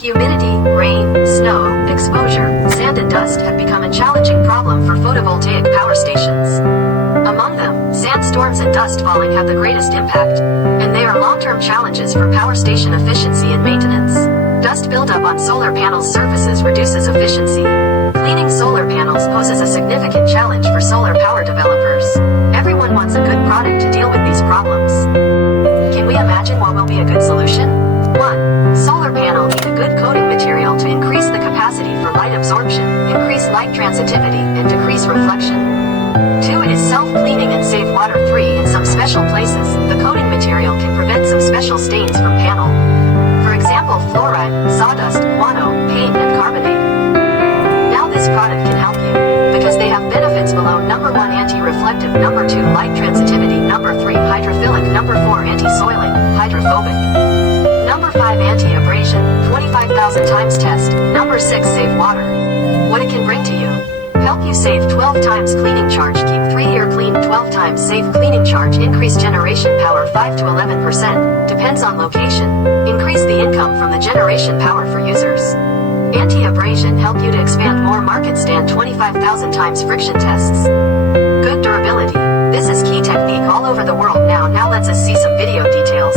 Humidity, rain, snow, exposure, sand and dust have become a challenging problem for photovoltaic power stations. Among them, sandstorms and dust falling have the greatest impact, and they are long-term challenges for power station efficiency and maintenance. Dust buildup on solar panels' surfaces reduces efficiency. Cleaning solar panels poses a significant challenge for solar power developers. Everyone wants a good product to deal with these problems. Can we imagine what will be a good solution? 1. Solar panel need a good coating material to increase the capacity for light absorption, increase light transitivity, and decrease reflection. 2. It is self-cleaning and save water. 3. In some special places, the coating material can prevent some special stains from panel. For example, fluoride, sawdust, guano, paint, and carbonate. Now this product can help you, because they have benefits below. Number 1, anti-reflective. Number 2, light transitivity. Number 3, hydrophilic. Number 4, anti-soiling, hydrophobic. Number 5, anti-abrasion, 25,000 times test. Number 6, save water. What it can bring to you: help you save 12 times cleaning charge, keep 3-year clean, 12 times save cleaning charge, increase generation power 5 to 11%, depends on location, increase the income from the generation power for users. Anti-abrasion, help you to expand more market, stand 25,000 times friction tests. Good durability. This is key technique all over the world now. Now let's see some video details.